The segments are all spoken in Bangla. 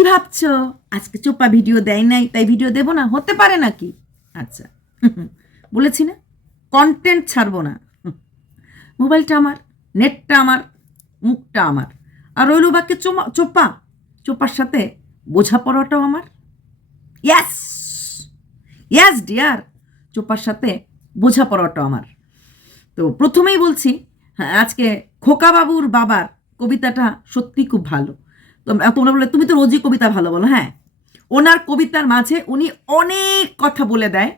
কি ভাবছ? আজকে চোপা ভিডিও দেয় নাই, তাই ভিডিও দেবো না? হতে পারে নাকি? আচ্ছা বলেছি না? কন্টেন্ট ছাড়বো না। মোবাইলটা আমার, নেটটা আমার, মুখটা আমার। আর রইল বাক্যে চোমা চোপা। চোপার সাথে বোঝাপড়াটাও আমার। ইয়াস ইয়াস ডিয়ার চোপার সাথে বোঝাপড়াটাও আমার। তো প্রথমেই বলছি হ্যাঁ আজকে খোকাবাবুর বাবার কবিতাটা সত্যি খুব ভালো। তোমরা বলে, তুমি তো রোজই কবিতা ভালো বলো হ্যাঁ? ওনার কবিতার মাঝে উনি অনেক কথা বলে দেয়।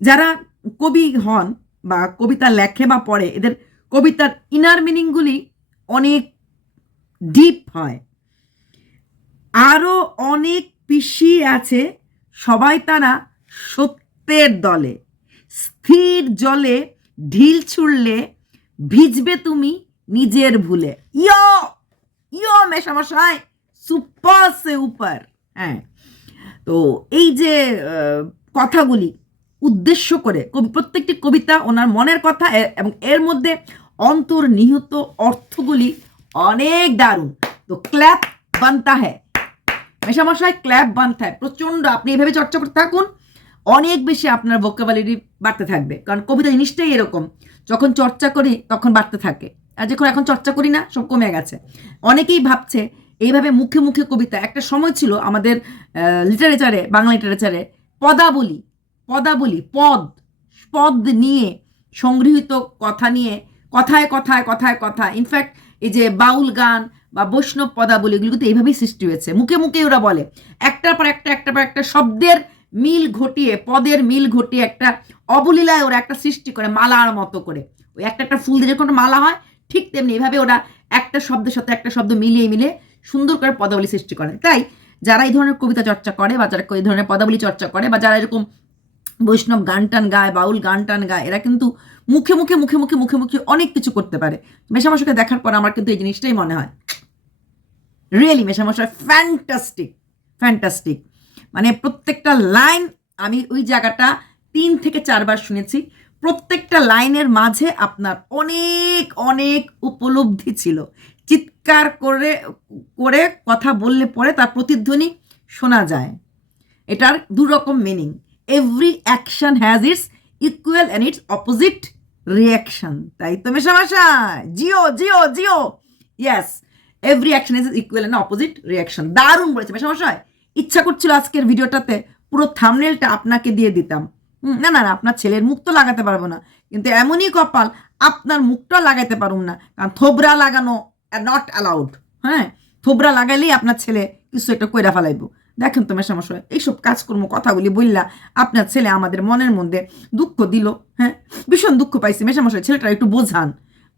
যারা কবি হন বা কবিতা লেখে বা পড়ে, এদের কবিতার ইনার মিনিংগুলি অনেক ডিপ হয়। আরও অনেক পিসি আছে সবাই তারা সত্যের দলে। স্থির জলে ঢিল ছুড়লে ভিজবে তুমি নিজের ভুলে। ইয়! ইয়ো, মেশামশাই! সুপার সে উপর হ্যাঁ। তো এই যে কথাগুলি উদ্দেশ্য করে, কবি, প্রত্যেকটি কবিতা ওনার মনের কথা এবং এর মধ্যে অন্তর্নিহিত অর্থগুলি অনেক দারুণ। তো ক্ল্যাপ বানতা হ্যায়। মেশামশাই, ক্ল্যাপ বানতে প্রচণ্ড, আপনি এভাবে চর্চা করতে থাকুন, অনেক বেশি আপনার ভোকাবুলারি বাড়তে থাকবে। কারণ কবিতা জিনিসটাই এরকম, যখন চর্চা করি তখন বাড়তে থাকে। আর যখন এখন চর্চা করি না, সব কমে গেছে। অনেকেই ভাবছে এইভাবে মুখে মুখে কবিতা। একটা সময় ছিল আমাদের লিটারেচারে বাংলা লিটারেচারে পদাবলী পদাবলী, পদ পদ নিয়ে সংগৃহীত কথা নিয়ে, কথায় কথায় কথায় কথা ইনফ্যাক্ট এই যে বাউল গান বা বৈষ্ণব পদাবলী, এগুলো তো এইভাবেই সৃষ্টি হয়েছে। মুখে মুখে ওরা বলে। একটার পর একটা, একটার পর একটা শব্দের মিল ঘটিয়ে, পদের মিল ঘটিয়ে একটা অবলীলায় ওরা একটা সৃষ্টি করে, মালার মতো করে। ওই একটা একটা ফুল দিয়ে যখন মালা হয়, ঠিক তেমনি এভাবে ওরা একটা শব্দের সাথে একটা শব্দ মিলিয়ে মিলিয়ে সুন্দর করে পদাবলী সৃষ্টি করে। তাই যারা এই ধরনের কবিতা চর্চা করে বা যারা এই ধরনের পদাবলী চর্চা করে বা যারা এরকম বৈষ্ণব গান টান গায়, বাউল গান টান গায়, এরা কিন্তু মুখে মুখে মুখে মুখে মুখে মুখে অনেক কিছু করতে পারে। মেশামশাকে দেখার পর আমার কিন্তু এই জিনিসটাই মনে হয়। রিয়েলি মেশামশাই ফ্যান্টাস্টিক ফ্যান্টাস্টিক মানে প্রত্যেকটা লাইন আমি ওই জায়গাটা তিন থেকে চারবার শুনেছি। প্রত্যেকটা লাইনের মাঝে আপনার অনেক অনেক উপলব্ধি ছিল। চিৎকার করে করে কথা বললে পরে তার প্রতিধ্বনি শোনা যায়। এটার দু রকম meaning every action has its equal and its opposite reaction তাই তো মেশামশা জিও জিও Jio. Yes every action is equal and opposite reaction দারুণ বলেছে মেশামশাই। ইচ্ছা করছিল আজকের ভিডিওটাতে পুরো থামনেলটা আপনাকে দিয়ে দিতাম। না না না, আপনার ছেলের মুখ তো লাগাতে পারব না। কিন্তু এমনই কপাল, আপনার মুখটা লাগাইতে পারুম না। কারণ থোবরা লাগানো নট অ্যালাউড হ্যাঁ থোবরা লাগাইলেই আপনার ছেলে কিছু একটা কইরা ফেলাইব। দেখেন তো মেশামশাই এইসব কাজকর্ম, কথাগুলি বললা আপনার ছেলে আমাদের মনের মধ্যে দুঃখ দিল হ্যাঁ? ভীষণ দুঃখ পাইছে। মেশামশাই ছেলেটা একটু বোঝান।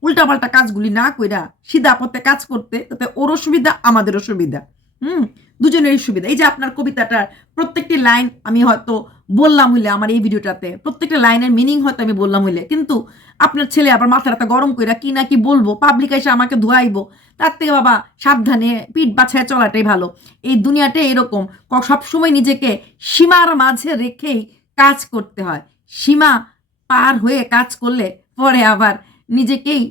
উল্টাপাল্টা কাজগুলি না কইরা সিধা পথে কাজ করতে, তাতে ওরও সুবিধা আমাদেরও সুবিধা হুম? দুজনেরই সুবিধা। এই যে আপনার কবিতাটার প্রত্যেকটি লাইন আমি হয়তো বললাম হইলে আমার এই ভিডিওটাতে, প্রত্যেকটা লাইনের মিনিং হয়তো আমি বললাম হইলে, কিন্তু আপনার ছেলে আবার মাথা রাতা গরম কইরা কি না কি বলব পাবলিক এসে আমাকে ধোয়াইবো, তার থেকে বাবা সাবধানে পিঠ বাছায় চলাটাই ভালো। এই দুনিয়াটা এরকম সবসময় নিজেকে সীমার মাঝে রেখেই কাজ করতে হয়। সীমা পার হয়ে কাজ করলে পরে আবার নিজেকেই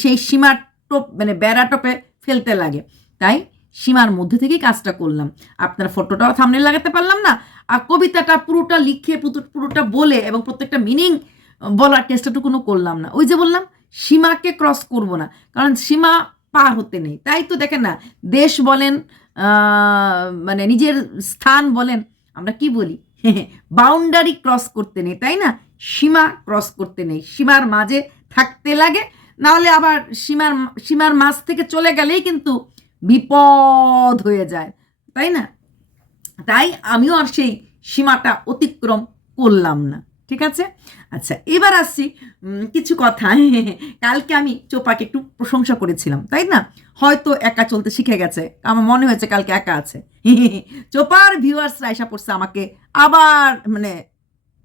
সেই সীমার টোপ মানে বেড়া টোপে ফেলতে লাগে। তাই সীমার মধ্যে থেকেই কাজটা করলাম। আপনার ফটোটাও সামনে লাগাতে পারলাম না, আর কবিতাটা পুরোটা লিখে পুরো- পুরোটা বলে এবং প্রত্যেকটা মিনিং বলার চেষ্টাটুকুনো করলাম না। ওই যে বললাম, সীমাকে ক্রস করব না, কারণ সীমা পার হতে নেই। তাই তো দেখেন না, দেশ বলেন মানে নিজের স্থান বলেন, আমরা কি বলি? বাউন্ডারি ক্রস করতে নেই, তাই না? সীমা ক্রস করতে নেই। সীমার মাঝে থাকতে লাগে, নাহলে আবার সীমার সীমার মাঝ থেকে চলে গেলেই কিন্তু বিপদ হয়ে যায়, তাই না? তাই আমিও আর সেই সীমাটা অতিক্রম করলাম না, ঠিক আছে? আচ্ছা এবার আসছি কিছু কথা। কালকে আমি চোপাকে একটু প্রশংসা করেছিলাম, তাই না? হয়তো একা চলতে শিখে গেছে, আমার মনে হয়েছে কালকে একা আছে। চোপার ভিউয়ার্সরা এসা পড়ছে আমাকে আবার মানে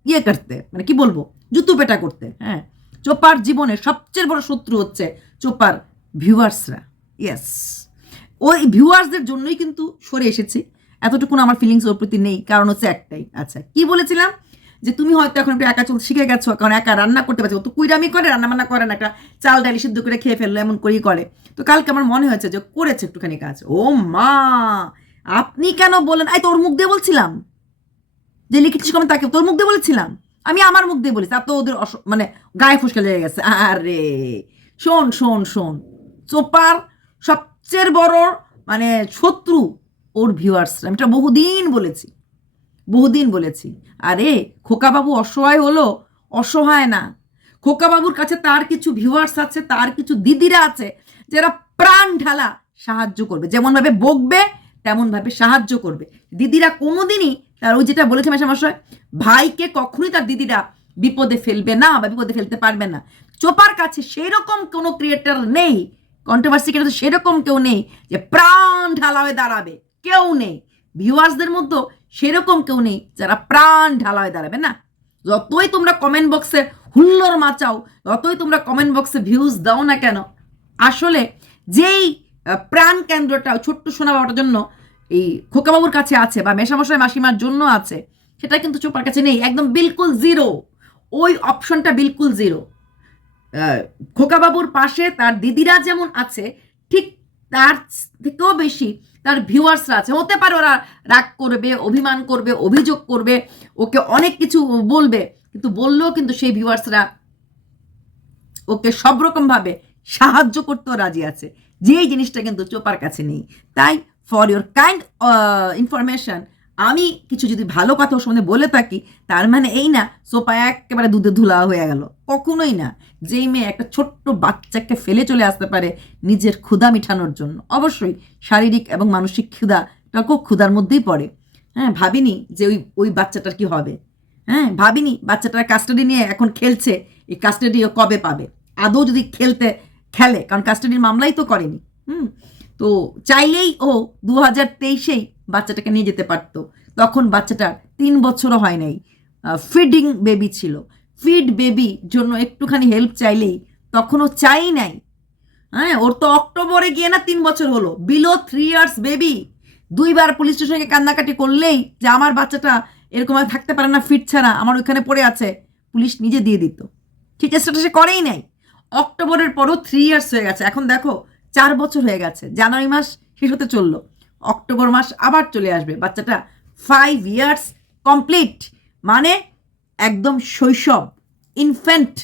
ইয়ে করতে মানে কি বলব, জুতু পেটা করতে হ্যাঁ? চোপার জীবনে সবচেয়ে বড় শত্রু হচ্ছে চোপার ভিউয়ার্সরা ইয়েস ওই ভিউয়ার্সদের জন্যই কিন্তু সরে এসেছি। এতটুকুন আমার ফিলিংস ওর প্রতি নেই, কারণ হচ্ছে একটাই। আচ্ছা কি বলেছিলাম? যে তুমি হয়তো এখন একটু একা চলতে শিখে গেছো, কারণ একা রান্না করতে পারছ তো কুইরামি করে রান্না বান্না করে না, একটা চাল ডালি সিদ্ধ করে খেয়ে ফেলল, এমন করেই করে। তো কালকে আমার মনে হয়েছে যে করেছে একটুখানি কাজ। ও মা! আপনি কেন বলেন? এই তোর মুখ দিয়ে বলছিলাম। যে লিখেছিস কমে তাকে, তোর মুখ দিয়ে বলেছিলাম। আমি আমার মুখ দিয়ে বলেছি তা তো ওদের মানে গায়ে ফুসকে লেগে গেছে। আরে, শোন শোন শোন। চোপার সবচেয়ে বড় মানে শত্রু ওর ভিউয়ার্সরা আমি এটা বহুদিন বলেছি বহুদিন বলেছি। আরে, খোকাবাবু অসহায় হলো, অসহায় না। খোকাবাবুর কাছে তার কিছু ভিউয়ার্স আছে, তার কিছু দিদিরা আছে, যারা প্রাণ ঢালা সাহায্য করবে। যেমনভাবে বকবে তেমনভাবে সাহায্য করবে। দিদিরা কোনোদিনই তার ওই যেটা বলেছে মাসামশাই ভাইকে কখনোই তার দিদিরা বিপদে ফেলবে না বা বিপদে ফেলতে পারবে না। চোপার কাছে সেরকম কোনো ক্রিয়েটার নেই কন্ট্রোভার্সি ক্রিয়েটার সেরকম কেউ নেই যে প্রাণ ঢালা দাঁড়াবে। কেউ নেই। ভিউয়ার্সদের মধ্যে সেরকম কেউ নেই যারা প্রাণ ঢালা দাঁড়াবে, না? যতই তোমরা কমেন্ট বক্সে হুল্লোর মাচাও, যতই তোমরা কমেন্ট বক্সে ভিউজ দাও না কেন, আসলে যেই প্রাণ কেন্দ্রটা ছোট্ট সোনা বাবাটার জন্য এই খোকাবাবুর কাছে আছে বা মেশামশাই মাসিমার জন্য আছে, সেটা কিন্তু চোপার কাছে নেই, একদম বিলকুল জিরো ওই অপশনটা বিলকুল জিরো খোকাবাবুর পাশে তার দিদিরা যেমন আছে, ঠিক তার থেকেও বেশি তার ভিউয়ার্সরা আছে। হতে পারে ওরা রাগ করবে, অভিমান করবে, অভিযোগ করবে, ওকে অনেক কিছু বলবে, কিন্তু বললেও কিন্তু সেই ভিউয়ার্সরা ওকে সব রকমভাবে সাহায্য করতেও রাজি আছে। যেই জিনিসটা কিন্তু চোপার কাছে নেই। তাই ফর ইওর কাইন্ড ইনফরমেশন আমি কিছু যদি ভালো কথা সঙ্গে বলে থাকি, তার মানে এই না সোপা একেবারে দুধে ধুলা হয়ে গেল। কখনোই না। যেই মেয়ে একটা ছোট্ট বাচ্চাকে ফেলে চলে আসতে পারে নিজের ক্ষুধা মিঠানোর জন্য। অবশ্যই শারীরিক এবং মানসিক ক্ষুধাটাকেও ক্ষুধার মধ্যেই পড়ে। হ্যাঁ ভাবিনি যে ওই ওই বাচ্চাটার কি হবে। হ্যাঁ ভাবিনি বাচ্চাটার কাস্টাডি নিয়ে এখন খেলছে, এই কাস্টাডি ও কবে পাবে? আদৌ যদি খেলতে, খেলে, কারণ কাস্টাডির মামলাই তো করেনি। হুম, তো চাইলেই ও দু হাজার তেইশেই বাচ্চাটাকে নিয়ে যেতে পারতো। তখন বাচ্চাটার তিন বছরও হয় নাই। ফিডিং বেবি ছিল। ফিড বেবি জন্য একটুখানি হেল্প চাইলেই তখনও চাই নাই। হ্যাঁ ওর তো অক্টোবরে গিয়ে না তিন বছর হলো। বিলো থ্রি ইয়ার্স বেবি দুইবার পুলিশ স্টেশনে কান্নাকাটি করলেই যে আমার বাচ্চাটা এরকম আর থাকতে পারে না ফিট ছাড়া, আমার ওইখানে পড়ে আছে পুলিশ নিজে দিয়ে দিত। ঠিক চেষ্টাটা সে করেই নাই। অক্টোবরের পরও থ্রি ইয়ার্স হয়ে গেছে। এখন দেখো, চার বছর হয়ে গেছে। জানুয়ারি মাস শেষ হতে চলল। অক্টোবর মাস আবার চলে আসবে। বাচ্চাটা ফাইভ ইয়ার্স কমপ্লিট মানে একদম শৈশব। ইনফ্যান্ট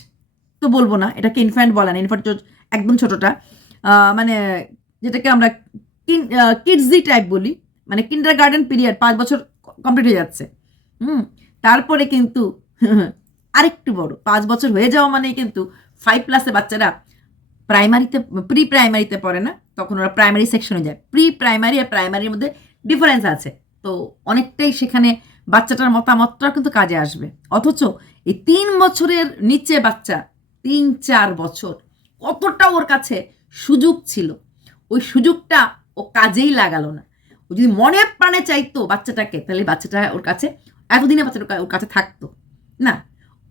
তো বলব না, এটাকে ইনফ্যান্ট বলে না ইনফ্যান্ট একদম ছোটটা। মানে যেটাকে আমরা কিডজি টাইপ বলি। মানে কিন্ডার গার্ডেন পিরিয়ড পাঁচ বছর কমপ্লিট হয়ে যাচ্ছে। হুম, তারপরে কিন্তু আরেকটু বড়। পাঁচ বছর হয়ে যাওয়া মানে কিন্তু ফাইভ প্লাসে বাচ্চারা প্রাইমারিতে প্রি প্রাইমারিতে পড়ে না, তখন ওরা প্রাইমারি সেকশনে যায়। প্রি প্রাইমারি আর প্রাইমারির মধ্যে ডিফারেন্স আছে। তো অনেকটাই সেখানে বাচ্চাটার মতামতটাও কিন্তু কাজে আসবে। অথচ এই তিন বছরের নিচে বাচ্চা, তিন চার বছর, কতটা ওর কাছে সুযোগ ছিল? ওই সুযোগটা ও কাজেই লাগালো না। ও যদি মনে প্রাণে চাইতো বাচ্চাটাকে, তাহলে বাচ্চাটা ওর কাছে, এতদিনে বাচ্চাটা ওর কাছে থাকতো। না,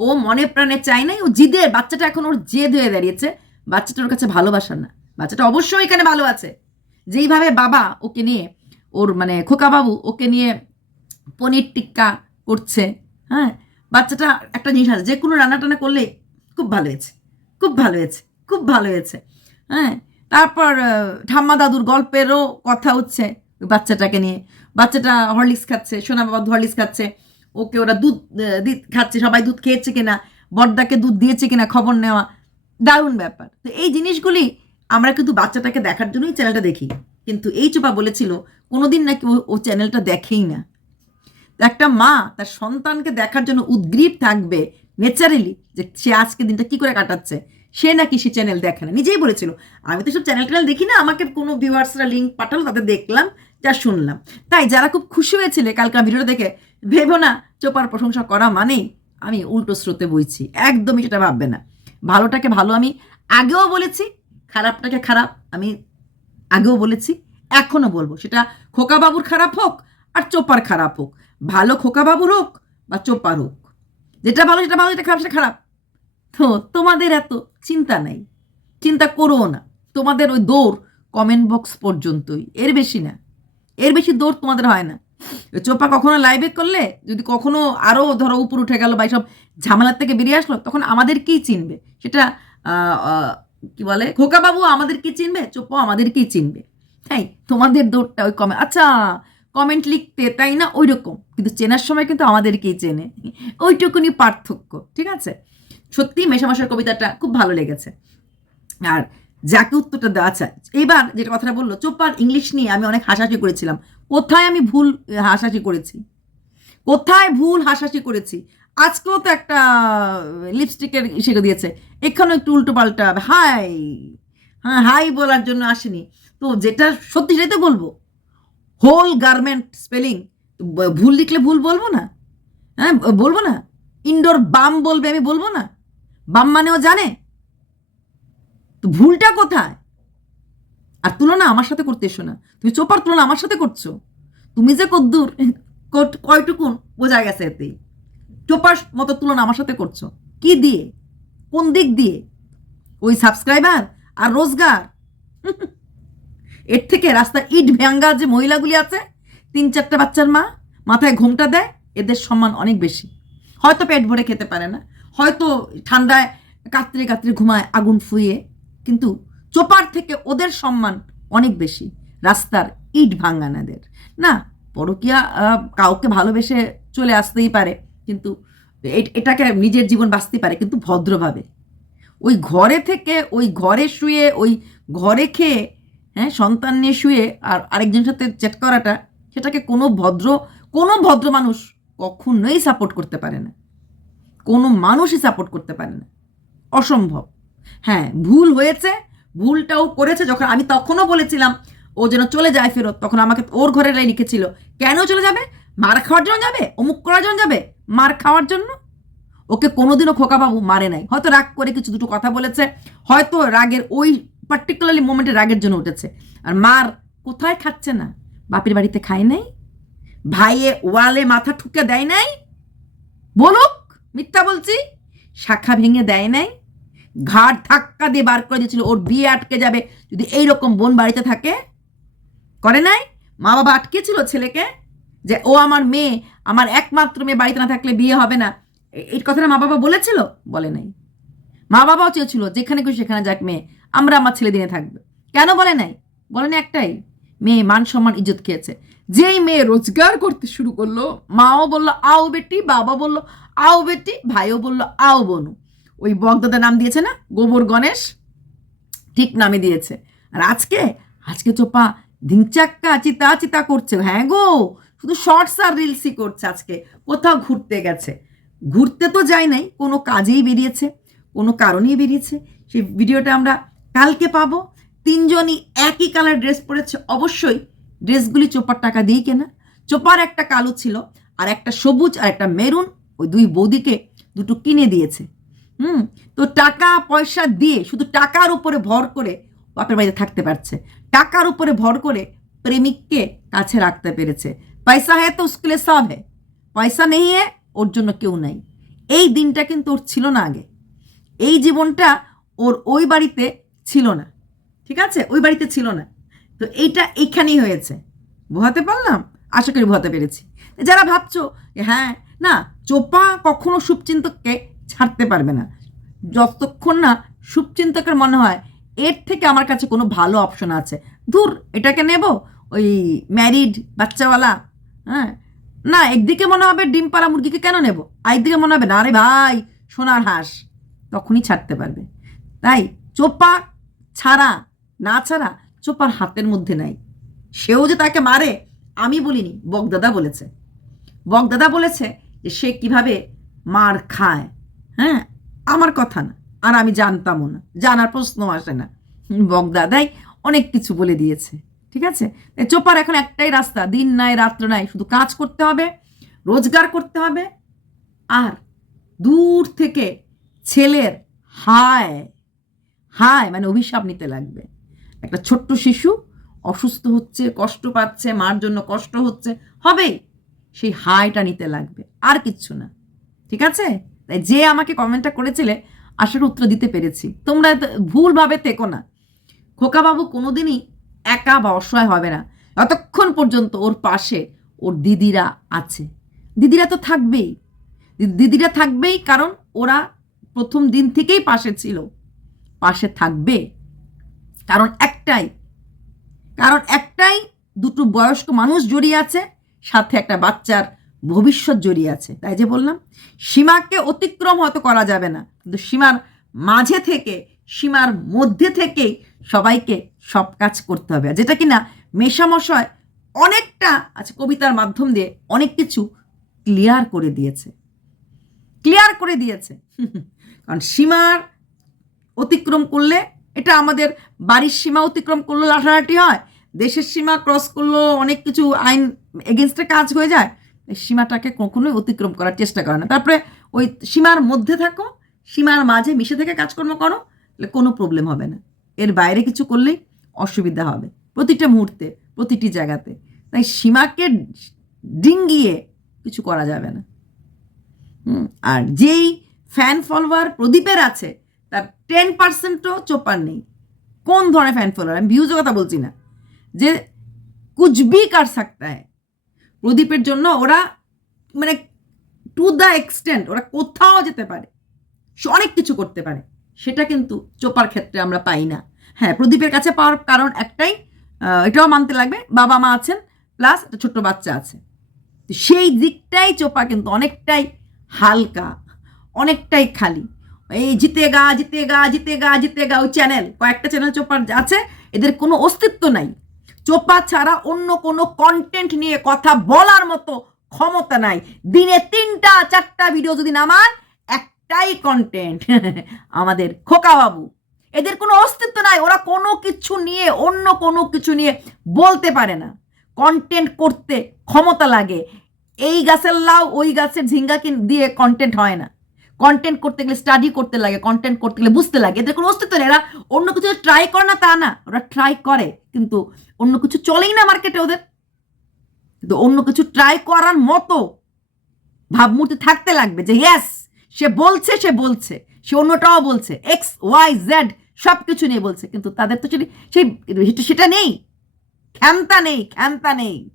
ও মনে প্রাণে চায় নাই, ও জিদে, বাচ্চাটা এখন ওর জেদ হয়ে দাঁড়িয়েছে। বাচ্চাটা ওর কাছে ভালোবাসার না। বাচ্চাটা অবশ্যই এখানে ভালো আছে। যেইভাবে বাবা ওকে নিয়ে, ওর মানে খোকাবাবু ওকে নিয়ে পনির টিক্কা করছে হ্যাঁ? বাচ্চাটা একটা জিনিস আছে যে কোনো রান্না টান্না করলে খুব ভালো হয়েছে, খুব ভালো হয়েছে, খুব ভালো হয়েছে হ্যাঁ? তারপর ঠাম্মা দাদুর গল্পেরও কথা হচ্ছে বাচ্চাটাকে নিয়ে। বাচ্চাটা হরলিক্স খাচ্ছে, সোনা বাবা হরলিক্স খাচ্ছে, ওকে ওরা দুধ খাচ্ছে, সবাই দুধ খেয়েছে কিনা, বর্দাকে দুধ দিয়েছে কিনা খবর নেওয়া দারুণ ব্যাপার। তো এই জিনিসগুলি আমরা কিন্তু বাচ্চাটাকে দেখার জন্যই চ্যানেলটা দেখি। কিন্তু এই চোপা বলেছিল, কোনোদিন নাকি ও- চ্যানেলটা দেখেই না। একটা মা তার সন্তানকে দেখার জন্য উদ্গ্রীব থাকবে নেচারালি যে সে আজকে দিনটা কি করে কাটাচ্ছে, সে নাকি সে চ্যানেল দেখে না। নিজেই বলেছিল, আমি তো সব চ্যানেল ট্যানেল দেখি না, আমাকে কোনো ভিউয়ার্সরা লিঙ্ক পাঠালো তাদের দেখলাম, যা শুনলাম। তাই যারা খুব খুশি হয়েছিলে কালকে ভিডিওটা দেখে, ভেবো না, চোপার প্রশংসা করা মানেই আমি উল্টো স্রোতে বইছি। একদমই সেটা ভাববে না। ভালোটাকে ভালো আমি আগেও বলেছি, খারাপটাকে খারাপ আমি আগেও বলেছি, এখনও বলব। সেটা খোকাবাবুর খারাপ হোক আর চোপার খারাপ হোক। ভালো খোকাবাবুর হোক বা চোপার হোক। যেটা ভালো সেটা ভালো, যেটা খারাপ সেটা খারাপ। তো তোমাদের এত চিন্তা নাই। চিন্তা করো না। তোমাদের ওই দৌড় কমেন্ট বক্স পর্যন্তই। এর বেশি না। এর বেশি দৌড় তোমাদের হয় না। চোপা কখনো লাইভে করলে? যদি কখনো আরও ধরো উপর উঠে গেল বা সব ঝামেলার থেকে বেরিয়ে আসলো, তখন আমাদেরকেই চিনবে? সেটা কি বলে? খোকাবাবু আমাদেরকে চিনবে? চোপাও আমাদেরকেই চিনবে? তাই তোমাদের দৌড়টা ওই কমে আচ্ছা কমেন্ট লিখতে তাই না ওই রকম কিন্তু চেনার সময় কিন্তু আমাদেরকেই চেনে? ওইটুকুনি পার্থক্য, ঠিক আছে? সত্যি মেশামশার কবিতাটা খুব ভালো লেগেছে। আর যাকে উত্তরটা দেওয়া চায় এবার যেটা কথাটা বলল, চোপার ইংলিশ নিয়ে আমি অনেক হাসাহাসি করেছিলাম। কোথায় আমি ভুল হাসাহাসি করেছি? কোথায় ভুল হাসাহাসি করেছি? আজকেও তো একটা লিপস্টিকের শিখে দিয়েছে। এখানেও একটু উল্টো পাল্টা হাই! হ্যাঁ হাই বলার জন্য আসেনি। তো যেটা সত্যি সেটাই তো বলব। Whole garment spelling. ভুল লিখলে ভুল বলব না। হ্যাঁ বলব না। ইনডোর বাম বলবে আমি বলব না। বাম মানেও জানে। তো ভুলটা কোথায়? আর তুলনা আমার সাথে করতে এসো না। তুমি চোপার তুলনা আমার সাথে করছ। তুমি যে কদ্দূর কয়টুকুন বোঝা গেছে এতেই। চোপার মতো তুলনা আমার সাথে করছ। কি দিয়ে? কোন দিক দিয়ে? ওই সাবস্ক্রাইবার আর রোজগার? এর থেকে রাস্তার ইট ভেঙ্গা যে মহিলাগুলি আছে, তিন চারটা বাচ্চার মা, মাথায় ঘোমটা দেয়, এদের সম্মান অনেক বেশি। হয়তো পেট ভরে খেতে পারে না, হয়তো ঠান্ডায় কাতরে কাতরে ঘুমায় আগুন ফুয়ে কিন্তু চোপার থেকে ওদের সম্মান অনেক বেশি। রাস্তার ইট ভাঙ্গানাদের না, পরকিয়া কাউকে ভালোবেসে চলে আসতেই পারে, কিন্তু এটাকে নিজের জীবন বাঁচতে পারে, কিন্তু ভদ্রভাবে। ওই ঘরে থেকে ওই ঘরে শুয়ে, ওই ঘরে খেয়ে হ্যাঁ সন্তান নিয়ে শুয়ে আর আরেকজনের সাথে চ্যাট করাটা, সেটাকে কোনো ভদ্র কোনো ভদ্র মানুষ কখনোই সাপোর্ট করতে পারে না। কোনো মানুষই সাপোর্ট করতে পারে না। অসম্ভব। হ্যাঁ ভুল হয়েছে ভুলটাও করেছে যখন আমি তখনও বলেছিলাম, ও যেন চলে যায় ফেরত। তখন আমাকে ওর ঘরে লিখেছিল, কেন চলে যাবে? মার খাওয়ার জন্য যাবে? অমুক করার জন্য যাবে? মার খাওয়ার জন্য? ওকে কোনোদিনও খোকাবাবু মারে নাই। হয়তো রাগ করে কিছু দুটো কথা বলেছে, হয়তো রাগের ওই পার্টিকুলারলি মোমেন্টে রাগের জন্য উঠেছে। আর মার কোথায় খাচ্ছে না? বাপের বাড়িতে খায় নাই? ভাইয়ে ওয়ালে মাথা ঠুকে দেয় নাই? বলুক, মিথ্যা বলছি? শাখা ভেঙে দেয় নাই? ঘাট ধাক্কা দিয়ে বার করে দিয়েছিল, ওর বিয়ে আটকে যাবে। যদি এই রকম বোন বাড়িতে থাকে, করে নাই? মা বাবা আটকেছিল ছেলেকে? যে ও আমার মেয়ে, আমার একমাত্র মেয়ে, বাড়িতে না থাকলে বিয়ে হবে না। এই কথাটা মা বাবা বলেছিল? বলে নাই। মা বাবাও চেয়েছিল, যেখানে খুশি সেখানে যাক মেয়ে, আমরা আমার ছেলে দিনে থাকবে। কেন বলে নাই? বলে না একটাই, মেয়ে মান সম্মান, ইজ্জত খেয়েছে। যেই মেয়ে রোজগার করতে শুরু করল, মাও বলল, আও বেটি, বাবা বলল, আও বেটি, ভাইও বলল, আও বনু। ওই বগদাদা নাম দিয়েছে না? গোবর গণেশ? ঠিক নামে দিয়েছে। আর আজকে আজকে চোপা ধিংচাক্কা চিতা চিতা করছে। হ্যাঁ গো, শুধু শর্টস আর রিলসই করছে আজকে। কোথাও ঘুরতে গেছে। ঘুরতে তো যায় নাই, কোনো কাজেই বেরিয়েছে, কোনো কারণেই বেরিয়েছে। সেই ভিডিওটা আমরা কালকে পাবো। তিনজনই একই কালার ড্রেস পরেছে। অবশ্যই ড্রেসগুলি চোপার টাকা দিয়েই কেনা। চোপার একটা কালো ছিল, আর একটা সবুজ আর একটা মেরুন। ওই দুই বৌদিকে দুটো কিনে দিয়েছে। হুম, তো টাকা পয়সা দিয়ে শুধু টাকার উপরে ভর করে বাপের বাড়িতে থাকতে পারছে। টাকার উপরে ভর করে প্রেমিককে কাছে রাখতে পেরেছে। পয়সা হ্যাঁ তো উস্কুলে সব হ্যাঁ পয়সা নেই হ্যাঁ ওর জন্য কেউ নাই। এই দিনটা কিন্তু ওর ছিল না আগে। এই জীবনটা ওর ওই বাড়িতে ছিল না। ঠিক আছে? ওই বাড়িতে ছিল না। তো এইটা এইখানেই হয়েছে। বোঝাতে পারলাম? আশা করি বোঝাতে পেরেছি। যারা ভাবছ হ্যাঁ না, চোপা কখনো শুভচিন্তককে ছাড়তে পারবে না। যতক্ষণ না শুভচিন্তকের মনে হয় এর থেকে আমার কাছে কোনো ভালো অপশন আছে। ধুর, এটাকে নেব, ওই ম্যারিড বাচ্চাওয়ালা হ্যাঁ? না, একদিকে মনে হবে ডিম পাড়া মুরগিকে কেন নেব? আরেকদিকে মনে হবে, না আরে ভাই, সোনার হাঁস। তখনই ছাড়তে পারবে। তাই চোপা ছাড়া, না ছাড়া চোপার হাতের মধ্যে নাই। সেও যে তাকে মারে, আমি বলিনি বগদাদা বলেছে। বগদাদা বলেছে যে সে কীভাবে মার খায়। হ্যাঁ? আমার কথা না। আর আমি জানতামও না। জানার প্রশ্ন আসে না। বগদাদাই অনেক কিছু বলে দিয়েছে। ঠিক আছে? চোপার এখন একটাই রাস্তা। দিন নাই, রাত্র নাই। শুধু কাজ করতে হবে, রোজগার করতে হবে, আর দূর থেকে ছেলের হায় হায় মানে অভিশাপ নিতে লাগবে। একটা ছোট্ট শিশু অসুস্থ হচ্ছে, কষ্ট পাচ্ছে, মার জন্য কষ্ট হচ্ছে, হবেই। সেই হাইটা নিতে লাগবে। আর কিচ্ছু না। ঠিক আছে? যে আমাকে কমেন্টটা করেছিলে আশার উত্তর দিতে পেরেছি। তোমরা ভুলভাবে থেকো না। খোকাবাবু কোনোদিনই একা বা অসহায় হবে না। যতক্ষণ পর্যন্ত ওর পাশে ওর দিদিরা আছে। দিদিরা তো থাকবেই। দিদিরা থাকবেই কারণ ওরা প্রথম দিন থেকেই পাশে ছিল। পাশে থাকবে। কারণ একটাই। কারণ একটাই দুটো বয়স্ক মানুষ জড়িয়ে আছে, সাথে একটা বাচ্চার ভবিষ্যৎ জড়িয়ে আছে। তাই যে বললাম, সীমাকে অতিক্রম হয়তো করা যাবে না, কিন্তু সীমার মাঝে থেকে, সীমার মধ্যে থেকেই সবাইকে সব কাজ করতে হবে। যেটা কিনা মেশামশয় অনেকটা আছে কবিতার মাধ্যম দিয়ে অনেক কিছু ক্লিয়ার করে দিয়েছে। ক্লিয়ার করে দিয়েছে। কারণ সীমার অতিক্রম করলে, এটা আমাদের বাড়ির সীমা অতিক্রম করলে লাঠালাঠি হয়। দেশের সীমা ক্রস করলেও অনেক কিছু আইন এগেনস্টে কাজ হয়ে যায়। সীমাটাকে কখনোই অতিক্রম করার চেষ্টা করে না। তারপরে ওই সীমার মধ্যে থাকো, সীমার মাঝে মিশে থেকে কাজকর্ম করো, তাহলে কোনো প্রবলেম হবে না। এর বাইরে কিছু করলেই অসুবিধা হবে প্রতিটা মুহূর্তে, প্রতিটি জায়গাতে। তাই সীমাকে ডিঙ্গিয়ে কিছু করা যাবে না। আর যেই ফ্যান ফলোয়ার প্রদীপের আছে, তার টেন পার্সেন্টও চোপার নেই। কোন ধরনের ফ্যান ফলোয়ার আমি ভিউজের কথা বলছি না। যে কুচবি কার সাকতা হ্যায় প্রদীপের জন্য ওরা মানে টু দ্য এক্সটেন্ট ওরা কোথাও যেতে পারে অনেক কিছু করতে পারে, সেটা কিন্তু চোপার ক্ষেত্রে আমরা পাই না। হ্যাঁ প্রদীপের কাছে পাওয়ার কারণ একটাই এটাও মানতে লাগবে, বাবা মা আছেন প্লাস একটা ছোট্ট বাচ্চা আছে। সেই দিকটাই চোপা কিন্তু অনেকটাই হালকা, অনেকটাই খালি। এই জিতে গা জিতে গা জিতে গা জিতে গা ওই চ্যানেল কয়েকটা চ্যানেল চোপার আছে, এদের কোনো অস্তিত্ব নাই। চোপা ছাড়া অন্য কোনো কন্টেন্ট নিয়ে কথা বলার মতো ক্ষমতা নাই। দিনে তিনটা, চারটা ভিডিও যদি নামান একটাই কন্টেন্ট আমাদের খোকা বাবু। এদের কোনো অস্তিত্ব নাই, ওরা কোনো কিছু নিয়ে, অন্য কোনো কিছু নিয়ে বলতে পারে না। কন্টেন্ট করতে ক্ষমতা লাগে। এই গাছের লাউ, ওই গাছের ঝিঙ্গা দিয়ে কন্টেন্ট হয় না। কন্টেন্ট করতে গেলে স্টাডি করতে লাগে কন্টেন্ট করতে গেলে বুঝতে লাগে। এদের কোনো অস্তিত্ব নেই। এরা অন্য কিছু ট্রাই করে না তা না। ওরা ট্রাই করে, কিন্তু অন্য কিছু চলেই না মার্কেটে ওদের। কিন্তু অন্য কিছু ট্রাই করার মতো ভাবমূর্তি থাকতে লাগবে যে ইয়েস সে বলছে সে বলছে। সে অন্যটাও বলছে। এক্স ওয়াই জেড সব কিছু নিয়ে বলছে। কিন্তু তাদের তো সেই সেটা- সেটা নেই। ক্ষমতা নেই ক্ষমতা নেই।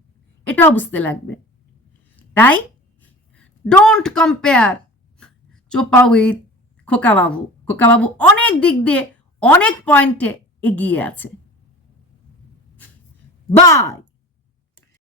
এটাও বুঝতে লাগবে। তাই ডোন্ট কম্পেয়ার চোপা উইথ খোকাবাবু। খোকাবাবু অনেক দিক দিয়ে অনেক পয়েন্টে এগিয়ে আছে। বাই